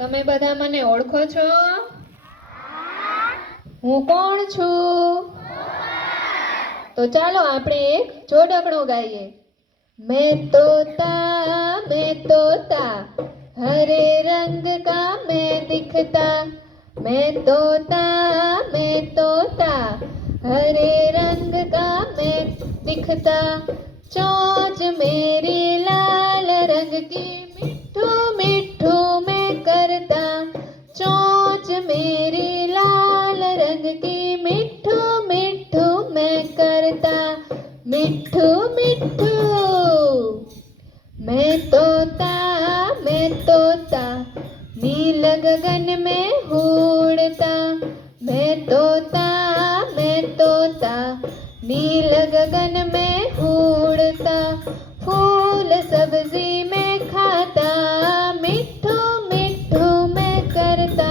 તમે બધા મને ઓળખો છો? હું કોણ છું? તો ચાલો આપણે એક જોડકણું ગાઈએ. मैं तोता हरे रंग का मैं दिखता, मैं तोता हरे रंग का मैं दिखता, चोंच मेरी लाल रंग की मिठू मिठू मैं करता, चोंच मेरी लाल रंग की मिठू मिठू मैं करता, मिठू मिठू। मैं तोता नील गगन में उड़ता, मैं तोता नील गगन में उड़ता, फूल सब्जी में खाता, मिठू मिठू मैं करता,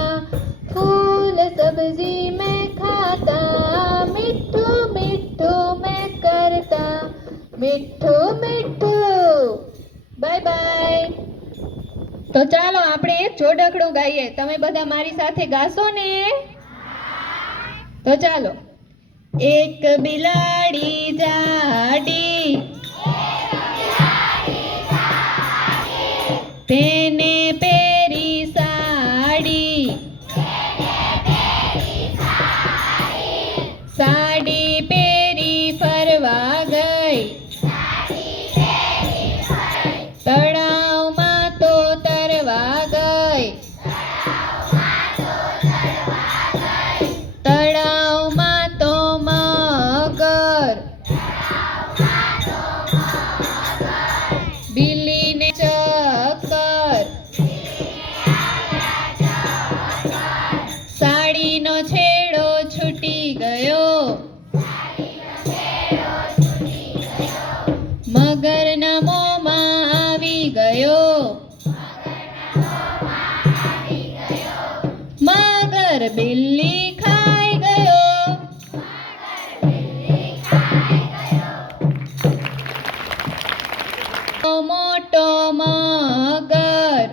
फूल सब्जी में खाता, मिठू मिठू मैं करता, मिठू मिठू। Bye bye. તો ચાલો આપણે એક જોડકણું ગાઈએ। તમે બધા મારી સાથે ગાશો ને? તો ચાલો। એક બિલાડી જાડી, તેને પહેરી સાડી, સાડી પહેરી ફરવા ગઈ, તળાવમાં તો તરવા ગઈ, તળાવમાં તો મગર, બિલ્લીને ચક્કર, સાડીનો છેડો છૂટી ગયો, મગરના મોંમાં આવી ગયો, મગર બિલ્લી ખાઈ ગયો। મોટો મગર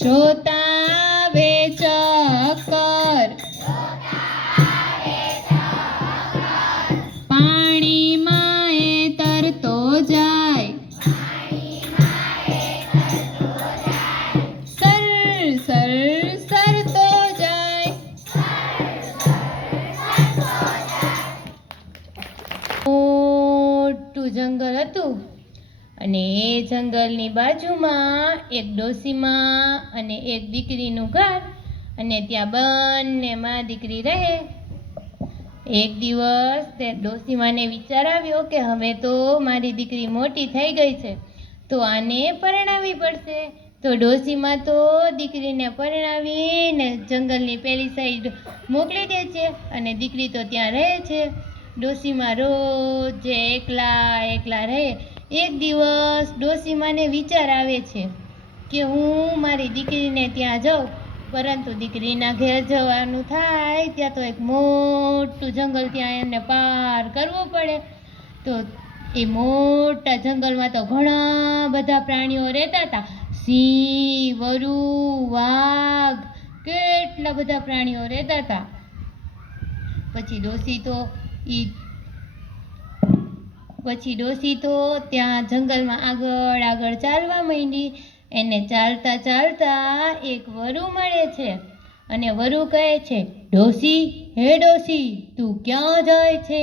જોતા આવે ચક્કર, પાણીમાં એ તરતો જાય, સર સરતો જાય। મોટું જંગલ હતું અને એ જંગલની બાજુમાં એક ડોશીમાં અને એક દીકરીનું ઘર, અને ત્યાં બંને માં દીકરી રહે। એક દિવસ તે ડોશીમાને વિચાર આવ્યો કે હવે તો મારી દીકરી મોટી થઈ ગઈ છે, તો આને પરણાવવી પડશે। તો ડોશીમા તો દીકરીને પરણાવીને જંગલની પેલી સાઈડ મોકલી દે છે અને દીકરી તો ત્યાં રહે છે। ડોશીમા રોજ એકલા રહે। એક દિવસ ડોશીમાને વિચાર આવે છે કે હું મારી દીકરીને ત્યાં જાઉં, પરંતુ દીકરીના ઘેર જવાનું થાય ત્યાં તો એક મોટું જંગલ ત્યાં એમને પાર કરવું પડે। તો એ મોટા જંગલમાં તો ઘણા બધા પ્રાણીઓ રહેતા હતા, સિંહ, વરુ, વાઘ, કેટલા બધા પ્રાણીઓ રહેતા હતા। પછી ડોશી તો ત્યાં જંગલમાં આગળ ચાલવા માંડી। એને ચાલતા ચાલતા એક વરુ મળે છે અને વરુ કહે છે, ડોશી, હે ડોશી, તું ક્યાં જાય છે?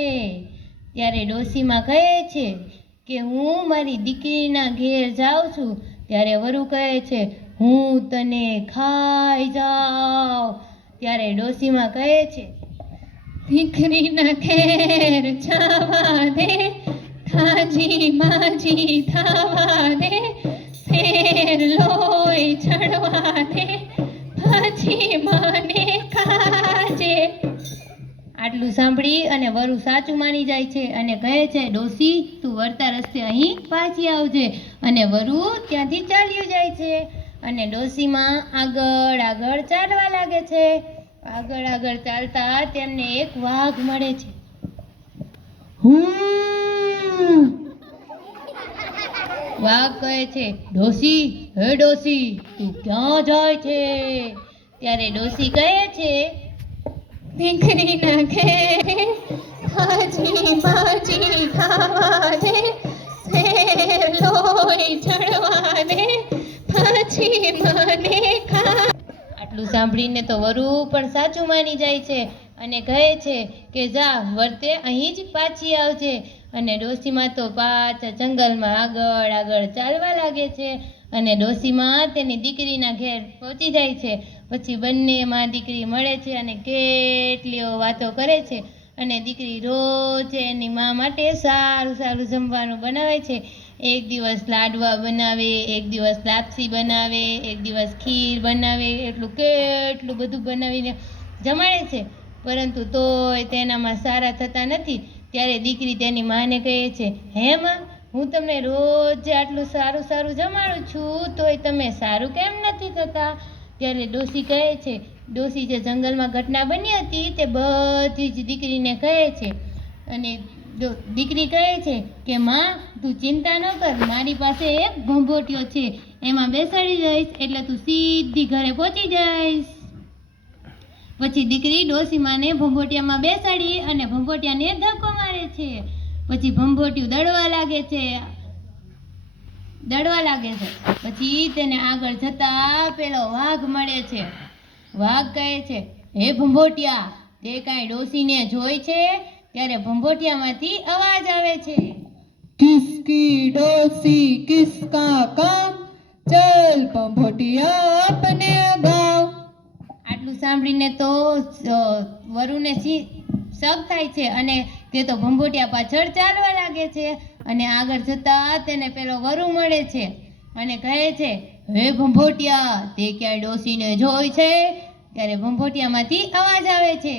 ત્યારે ડોશીમાં કહે છે કે હું મારી દીકરીના ઘેર જાઉં છું। ત્યારે વરુ કહે છે, હું તને ખાઈ જાઉં। ત્યારે ડોશીમાં કહે છે, દીકરીના ઘેર જવા દે, થાજી માજી થવા દે, શેર લોહી ચડવા દે, પછી મને ખાજે। આટલું સાંભળી અને વરુ સાચું માની જાય છે અને કહે છે, ડોશી, તું વળતા રસ્તે અહીં પાછી આવજે। અને વરુ ત્યાંથી ચાલ્યું જાય છે અને ડોશીમાં આગળ ચાલવા લાગે છે। આગળ ચાલતા તેમને એક વાઘ મળે છે। વાઘ કહે છે, ડોસી, હે ડોસી, તું ક્યાં જાય છે? ત્યારે ડોસી કહે છે, દીકરીના ઘેરે હાજી માજી ખાવા દે, શેર લોહી ચડવા દે, પછી મને ખા. આટલું સાંભળીને તો વરુ પણ સાચું માની જાય છે અને કહે છે કે જા વર્તે અહીં જ પાછી આવજે. અને ડોસીમાં તો પાછા જંગલમાં આગળ ચાલવા લાગે છે અને ડોસીમાં તેની દીકરીના ઘેર પહોંચી જાય છે. પછી બંને માં દીકરી મળે છે અને કેટલીઓ વાતો કરે છે અને દીકરી રોજ એની મા માટે સારું સારું જમવાનું બનાવે છે. એક દિવસ લાડવા બનાવે, એક દિવસ લાપસી બનાવે, એક દિવસ ખીર બનાવે, કેટલું બધું બનાવીને જમાડે છે, પરંતુ તોય તેનામાં સારા થતા નથી. ત્યારે દીકરી તેની માને કહે છે, હે માં, હું તમને રોજ આટલું સારું સારું જમાડું છું તોય તમે સારું કેમ નથી થતા? ત્યારે ડોસી કહે છે, ડોસી જે જંગલમાં ઘટના બની હતી તે બધી જ દીકરીને કહે છે અને દીકરી કહે છે કે માં, તું ચિંતા ન કર, મારી પાસે એક ભંભોટિયો છે, એમાં બેસાડી જઈશ એટલે તું સીધી ઘરે પહોંચી જઈશ. પછી દીકરી ડોસીમાને ભંભોટિયામાં બેસાડી અને ભંભોટિયાને ધક્કો મારે છે. પછી ભંભોટિયું દળવા લાગે છે. પછી તેને આગળ જતા પેલો વાઘ મળે છે. વાઘ કહે છે, હે ભંભોટિયા, તે કાંઈ ડોસીને જોઈ છે? ત્યારે ભંભોટિયામાંથી અવાજ આવે છે, કિસકી ડોસી કિસકા કામ, ચલ ભંભોટિયા આપને અગાઉ. આટલું સાંભળીને તો વરુને શક થાય છે અને તે તો ભંભોટિયા પાછળ ચાલવા લાગે છે અને આગળ જતા તેને પેલો વરુ મળે છે અને કહે છે, હે ભંભોટિયા, તે ક્યાંય ડોસીને જોઈ છે? ત્યારે ભંભોટિયામાંથી અવાજ આવે છે,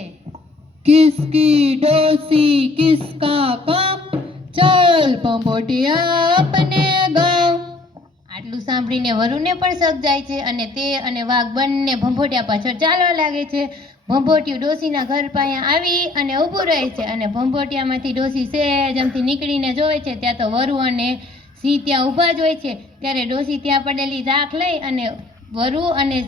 કિસકી ડોસી કિસકા કામ, ચલ ભંભોટિયા આપને અગાઉ. આટલું સાંભળીને વરુને પણ શક જાય છે અને તે અને વાઘ બંને ભંભોટિયા પાછળ ચાલવા લાગે છે. ભંભોટિયું ડોસીના ઘર પાસે આવી અને ઊભું રહે છે અને ભંભોટિયામાંથી ડોસી સહેજમથી નીકળીને જોવે છે ત્યાં તો વરુ અને સિંહ ત્યાં ઊભા જ હોય છે. ત્યારે ડોસી ત્યાં પડેલી રાખ લઈ અને વરુ અને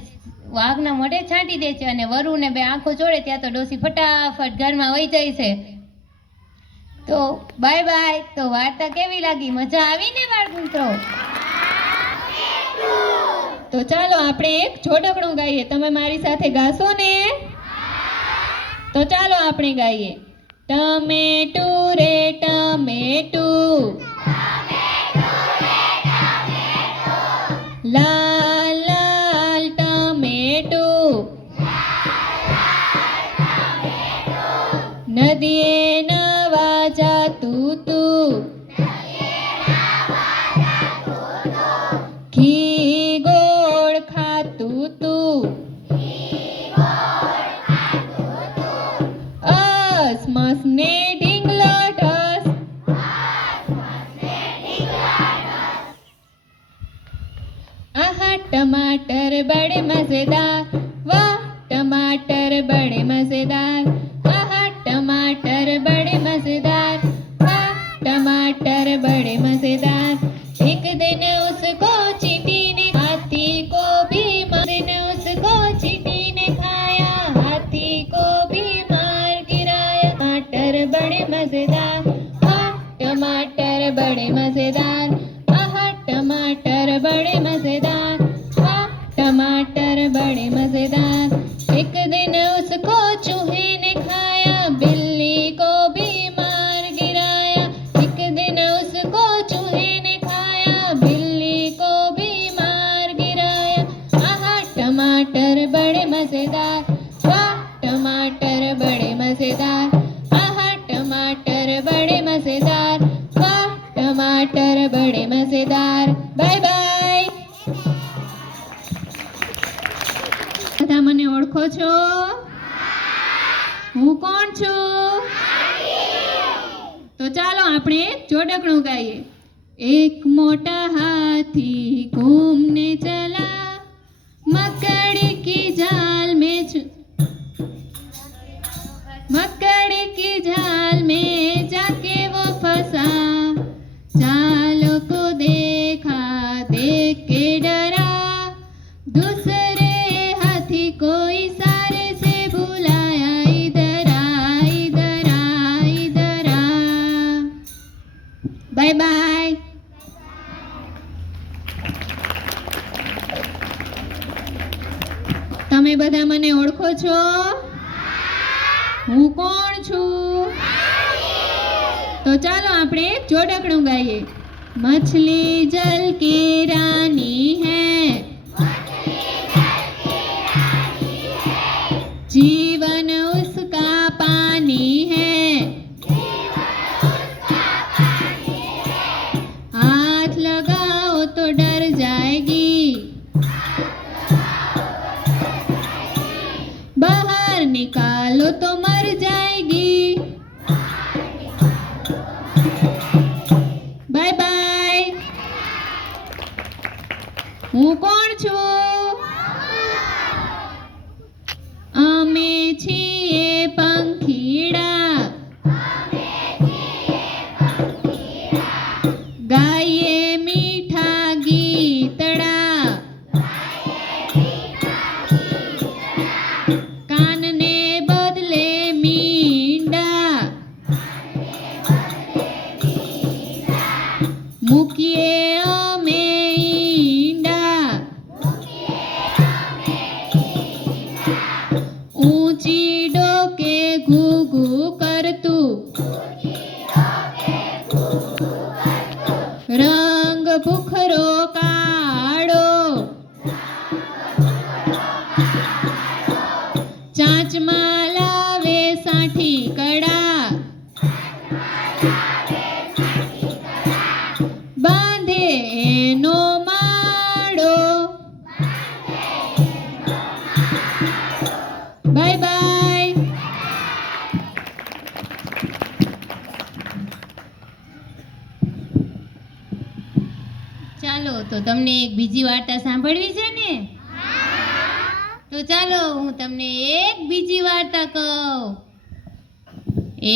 વાઘના મોઢે છાંટી દે છે અને વરુને બે આંખો જોડે ત્યાં તો ડોસી ફટાફટ ઘરમાં વહી જાય છે. તો બાય બાય. તો વાર્તા કેવી લાગી? મજા આવી ને બાળ મિત્રો? તો ચાલો આપણે એક જોડકણું ગાઈએ. તમે મારી સાથે ગાશો ને? તો ચાલો આપણે ગાઈએ. ટમેટું રે ટમેટું, લાલ લાલ ટમેટું, નદીએ નવા જાતું તું, ઘી ગોળ ખાતું તું, અસમસ ને ઢીંગલો ઢસ. આહા ટમાટર બડે મજેદાર, વાહ ટમાટર બડે મજેદાર, આહા ટમાટર બડે મજેદાર, વાહ टमाटर बड़े मजेदार. एक दिन उसको चींटी ने हाथी को भी उसको चींटी ने खाया, हाथी को भी मार गिराया. टमाटर बड़े मजेदार, हाँ टमाटर बड़े मजेदार, आहा टमाटर बड़े मजेदार, हाँ टमाटर बड़े मजेदार. एक दिन उसको चूहे ने खाया, बिल्ली को भी मार गिराया. एक दिन उसको चूहे ने खाया, बिल्ली को भी मार गिराया. आहा टमाटर बड़े मजेदार, वाह टमाटर बड़े मजेदार, आहा टमाटर बड़े मजेदार, वाह टमाटर बड़े मजेदार. Bye bye. બધા મને ઓળખો છો? હું કોણ છું? તો ચાલો આપણે જોડકણું ગાઈએ. એક મોટા હાથી ઘूमने चला, मकड़ी की जाल में मकड़ी की जाल में जाके वो फंसा. जाल को देखा બધા મને ઓળખો છો? હું કોણ છું? તો ચાલો આપણે એક જોડકણું ગાઈએ. मछली जल की रानी है, जीवन उसका पानी है, हाथ लगाओ तो डर जाएगी, बाहर निकालो तो मर जाएगी. Bye bye. હું કોણ છું? અમે છીએ પંખીડા, ગાઈએ મીઠા ગીતડા, કાનને બદલે મીંડા, મૂકીએ અમે ઈંડા, ઊંચી ડોકે ઘૂઘૂ કરતું, રંગ ભૂખરો કાળો, ચાંચમાં લાવે સાઠી કડા, બાંધે એનો માળો. Bye bye. ચાલો તો તમને એક બીજી વાર્તા સાંભળવી છે ને? તો ચાલો હું તમને એક બીજી વાર્તા કહું.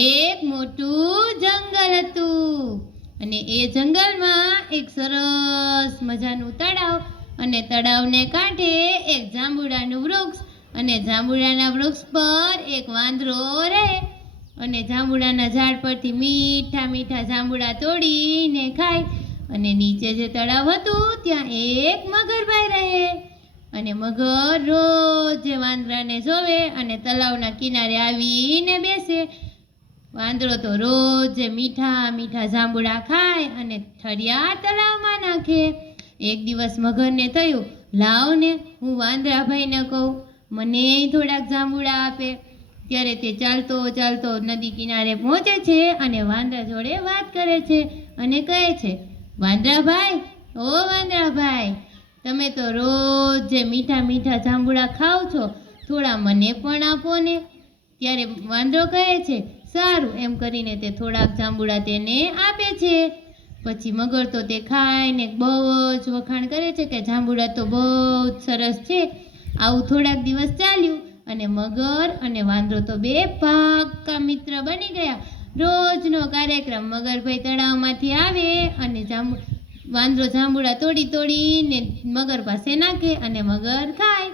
એક મોટું જંગલ હતું અને એ જંગલમાં એક સરસ મજાનું તળાવ અને તળાવને કાંઠે એક જાંબુડાનું વૃક્ષ અને જાંબુડાના વૃક્ષ પર એક વાંદરો રહે અને જાંબુડાના ઝાડ પરથી મીઠા મીઠા જાંબુડા તોડીને ખાય. અને નીચે જે તળાવ હતું ત્યાં એક મગરભાઈ રહે અને મગર રોજ જે વાંદરાને જોવે અને તળાવના કિનારે આવીને બેસે. વાંદરો તો રોજ મીઠા મીઠા જાંબુડા ખાય અને ઠળિયા તળાવમાં નાખે. એક દિવસ મગરને થયું, લાવ ને હું વાંદરાભાઈને કહું, મને થોડાક જાંબુડા આપે. ત્યારે તે ચાલતો ચાલતો નદી કિનારે પહોંચે છે અને વાંદરા જોડે વાત કરે છે અને કહે છે, વાંદરાભાઈ, ઓ વાંદરાભાઈ, તમે તો રોજ જે મીઠા મીઠા જાંબુડા ખાઓ છો, થોડા મને પણ આપો ને. ત્યારે વાંદરો કહે છે, સારું, એમ કરીને તે થોડાક જાંબુડા તેને આપે છે. પછી મગર તો તે ખાઈને બહુ જ વખાણ કરે છે કે જાંબુડા તો બહુ જ સરસ છે. આવું થોડાક દિવસ ચાલ્યું અને મગર અને વાંદરો તો બે પાક્કા મિત્ર બની ગયા. રોજનો કાર્યક્રમ, મગરભાઈ તળાવમાંથી આવે અને વાંદરો જાંબુડા તોડીને મગર પાસે નાખે અને મગર ખાય.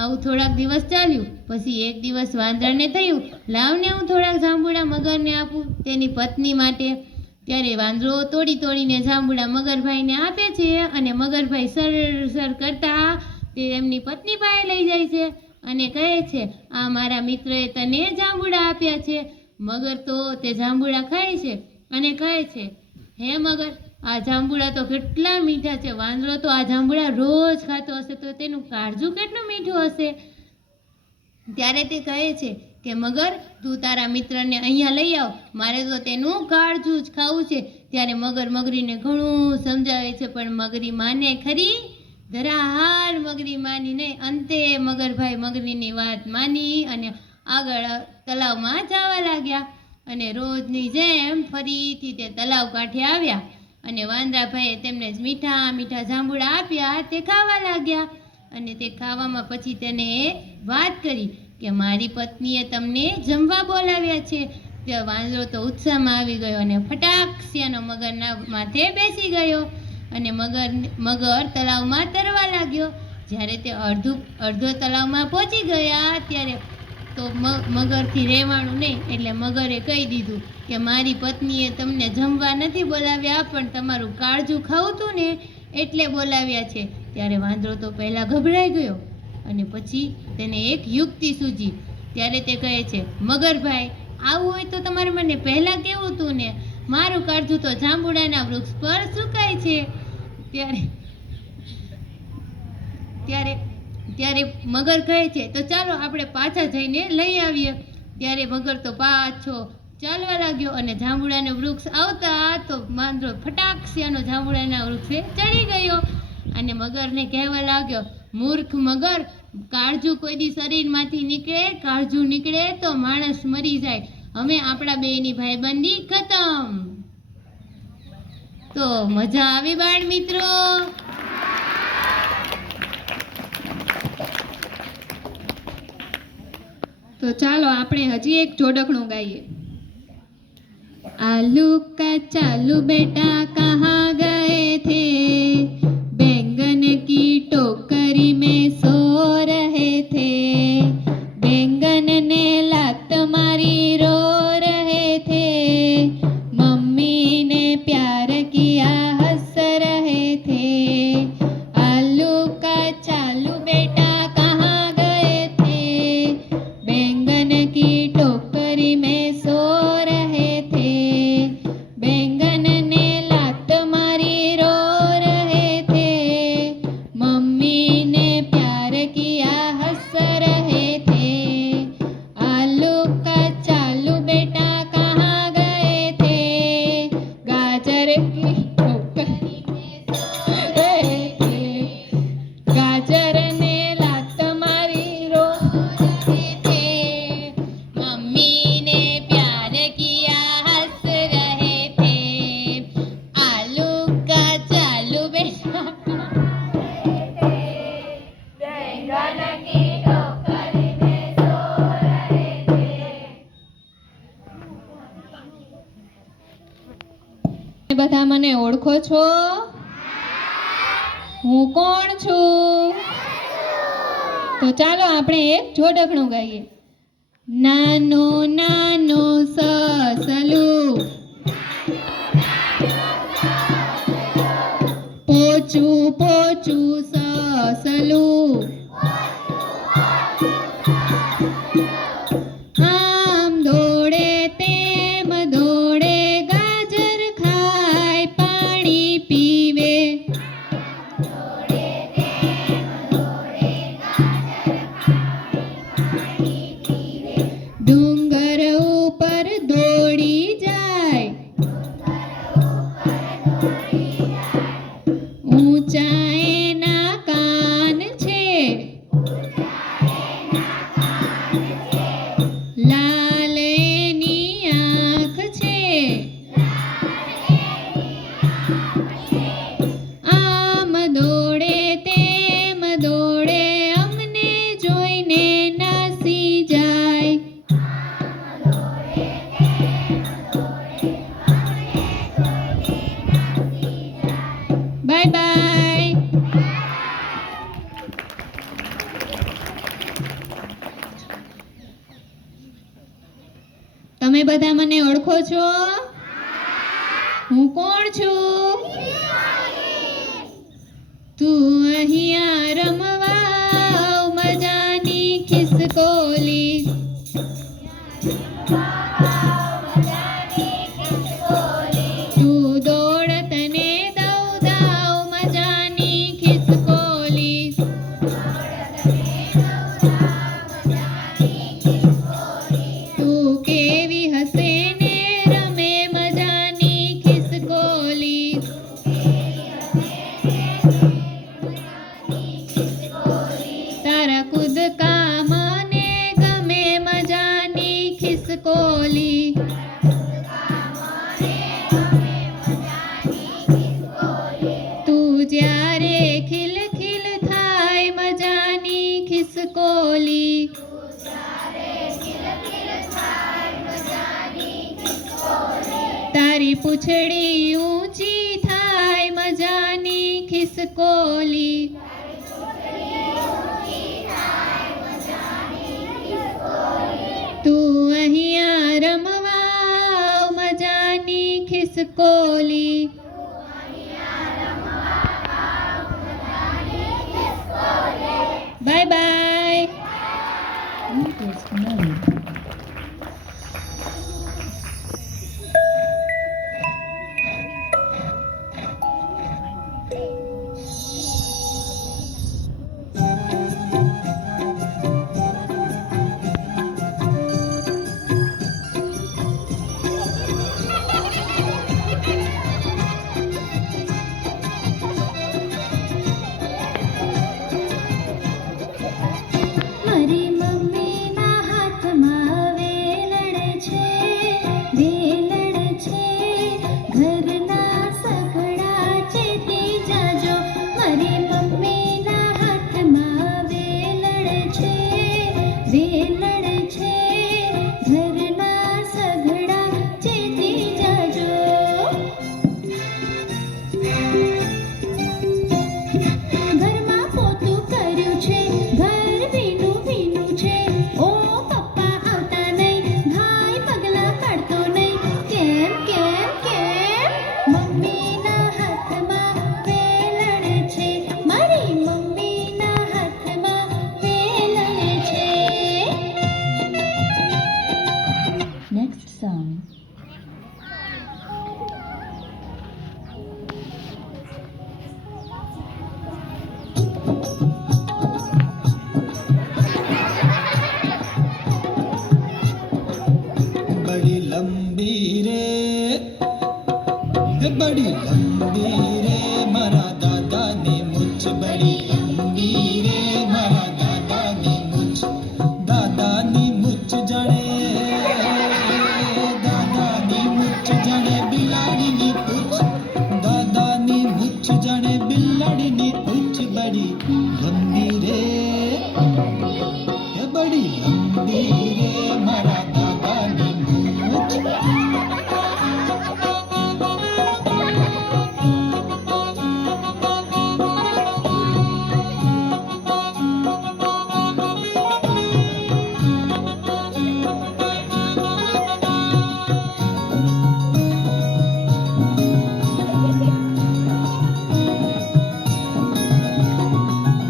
આવું થોડાક દિવસ ચાલ્યું. પછી એક દિવસ વાંદરાને થયું, લાવને હું થોડાક જાંબુડા મગરને આપું તેની પત્ની માટે. ત્યારે વાંદરો તોડીને જાંબુડા મગરભાઈને આપે છે અને મગરભાઈ સર કરતા તે એમની પત્ની પાસે લઈ જાય છે અને કહે છે, આ મારા મિત્રએ તને જાંબુડા આપ્યા છે. મગર તો તે જાંબુડા ખાય છે અને કહે છે, હે મગર, આ જાંબુડા તો કેટલા મીઠા છે. વાંદરો તો આ જાંબુડા રોજ ખાતો હશે તો તેનું કાળજું કેટલું મીઠું હશે. ત્યારે તે કહે છે કે મગર, તું તારા મિત્રને અહીંયા લઈ આવ, મારે તો તેનું કાળજું જ ખાવું છે. ત્યારે મગર મગરીને ઘણું સમજાવે છે પણ મગરી માને ખરી? ધરાહાર મગરી માની નહીં. અંતે મગરભાઈ મગરીની વાત માની અને આગળ તળાવમાં જવા લાગ્યા અને રોજની જેમ ફરીથી તે તળાવ કાંઠે આવ્યા અને વાંદરાભાઈએ તેમને મીઠા મીઠા જાંબુડા આપ્યા. તે ખાવા લાગ્યા અને તે ખાવામાં પછી તેને વાત કરી કે મારી પત્નીએ તમને જમવા બોલાવ્યા છે. તે વાંદરો તો ઉત્સાહમાં આવી ગયો અને ફટાકસિયાનો મગરના માથે બેસી ગયો અને મગર તળાવમાં તરવા લાગ્યો. જ્યારે તે અડધો તળાવમાં પહોંચી ગયા ત્યારે તો મગરથી રહેવાનું નહીં એટલે મગરે કહી દીધું કે મારી પત્નીએ તમને જમવા નથી બોલાવ્યા પણ તમારું કાળજું ખાવું હતું ને એટલે બોલાવ્યા છે. ત્યારે વાંદરો તો પહેલાં ગભરાઈ ગયો અને પછી તેને એક યુક્તિ સૂજી. ત્યારે તે કહે છે, મગરભાઈ, આવું હોય તો તમારે મને પહેલાં કેવું હતું ને, મારું કાળજું તો જાંબુડાના વૃક્ષ પર સુકાય છે. ત્યારે મગર કહે છે, તો ચાલો આપણે પાછા જઈને લઈ આવીએ. ત્યારે મગર તો પાછો ચાલવા લાગ્યો અને જાંબુડાનું વૃક્ષ આવતા તો માંદરો ફટાક્ષિયાનો જાંબુડાના વૃક્ષે ચડી ગયો અને મગરને કહેવા લાગ્યો, મૂર્ખ મગર, કાળજું કોઈ દી શરીરમાંથી નીકળે, કાળજું નીકળે તો માણસ મરી જાય. હવે આપણા બેયની ભાઈબંધી ખતમ. તો મજા આવી બાળ મિત્રો? તો ચાલો આપણે હજી એક જોડકણું ગાઈએ. आलू का चालू बेटा कहाँ गए थे, बैंगन की टोकरी में सो रहे थे, बैंगन ने लात मारी रो रहे थे, मम्मी ने प्यार किया हंस रहे थे. आलू का चालू बेटा कहाँ गए थे, बैंगन की टोकरी में सो रहे थे, बैंगन ने लात मारी रो रहे थे, मम्मी ने प्यार किया हंस रहे थे. आलू का चालू बेटा कहाँ गए थे, गाजर की टोकरी में सो रहे थे, गाजर ने लात मारी रो रहे थे, मम्मी ने प्यार किया हंस रहे थे. आलू का चालू बेटा बैंगन की टोकरी में सो रहे थे. બધા મને ઓળખો છો? હું કોણ છું? તો ચાલો આપણે એક જોડકણું ગાઈએ. નાનો નાનો સસલું, પોચું પોચું સસલું, આમ દોડે તેમ દોડે, ગાજર ખાય પાણી પીવે, ડુંગર ઉપર દોડી જાય, ઊંચા એના કાન છે, લાલ એની આંખ છે, આમ દોડે તેમ દોડે, અમને જોઈને નાસી જાય. Bye bye. તમે બધા મને ઓળખો છો? હું કોણ છું? તું અહીંયા રમવા આવ, મજાની ખિસકોલી, તું દોડ તને દૌડાવ, મજાની ખિસકોલી, તું કેવી હસે ને રમે, મજાની ખિસકોલી, તારા કૂદકા મને ગમે, મજાની ખિસકોલી, તું જ્યારે ખિલ ખિલ થાય, મજાની ખિસકોલી, તારી પૂંછડી ઊંચી થાય, મજાની ખિસકોલી, તું અહીંયા રમવા આવ, મજાની ખિસકોલી. Bye bye. ટેસ્ટ નહીં. મારી મમ્મીના હાથમાં વેલણ છે, વેલણ છે. ઘરના સઘળા ચેતી જાજો. મારી મમ્મીના હાથમાં વેલણ છે, વેલણ છે. ઘરના સઘળા ચેતી જાજો. ઘરમાં પોતું કર્યું છે, ઘર ભીનું ભીનું છે. ઓ પપ્પા આવતા નહીં, ભાઈ પગલાં કાઢતો નહીં. કેમ કેમ કેમ? મમ્મીના હાથમાં વેલણ છે, મારી મમ્મીના હાથમાં વેલણ છે. Next song. बड़ी लंबी रे बड़ी लंबी रे मारा दादा ने मुझ बड़ी लंबी रे मारा दादा ने मुझ दादानी मुझ जड़े બિલાડીની પૂંછ દાદાની મુછ જણે બિલાડીની પૂંછ બડી લંબી રે બડી લંબી રે મારા દાદાની મૂછ.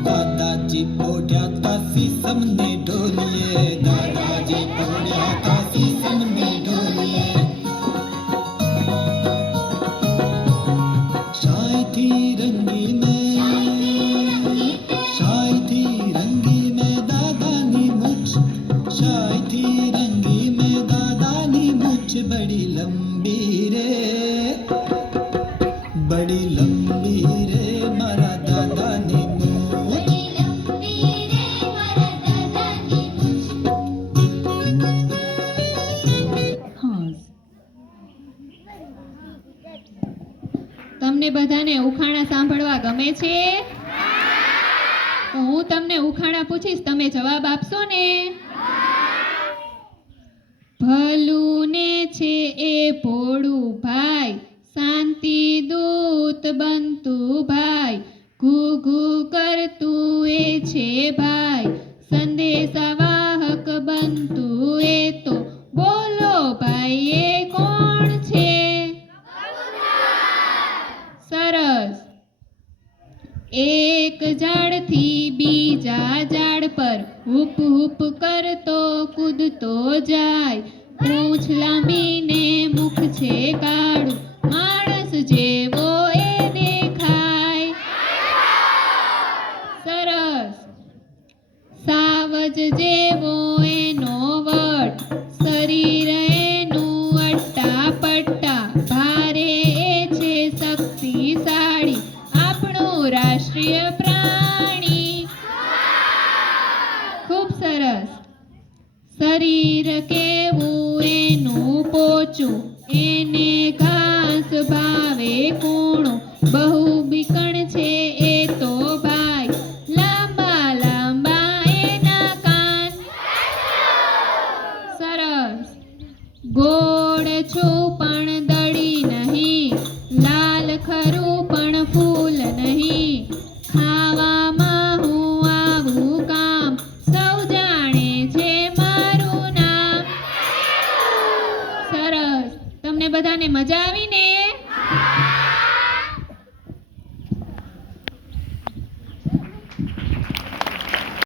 दादाजी पोढ़्या तासी समने ढोलिए दादाजी पोढ़्या तासी समने ढोलिए शाय थी रंगी में दादानी मुछ शाय थी रंगी में दादानी मुछ बड़ी लंबी रे मारा दादानी मुछ. તમને બધાને ઉખાણા સાંભળવા ગમે છે? તો હું તમને ઉખાણા પૂછીશ, તમે જવાબ આપશો ને? ભલું ને છે એ ભોળું ભાઈ, શાંતિ દૂત બનતું ભાઈ. ઘૂ ઘૂ કરતું એ છે ભાઈ, સંદેશા વાહક બનતું એ તો બોલો ભાઈ એ કોણ છે? સરસ. એક ઝાડથી બીજા ઝાડ પર હુપ હુપ કરતો કૂદતો જાય. પૂંછ લાંબીને મુખ છે કાળું, માણસ જેવો એ દેખાય. સરસ. સાવજ જેવો એનો વટ, શરીર એનું અટ્ટા-પટ્ટા. ભારે એ છે શક્તિશાળી, આપણું રાષ્ટ્રીય પ્રાણી. ખૂબ સરસ. શરીર કેવું એનું પોચું, એને ઘાસ ભાવે કૂણું. બહુ બીકણ છે એ તો ભાઈ, લાંબા લાંબા એના કાન. સરસ. ગોળ છું પણ દળી નહીં, લાલ ખરું પણ ફૂલ નહીં. ખાવામાં હું આવું કામ, સૌ જાણે છે મારું નામ. સરસ. તમને બધાને મજા આવી ને?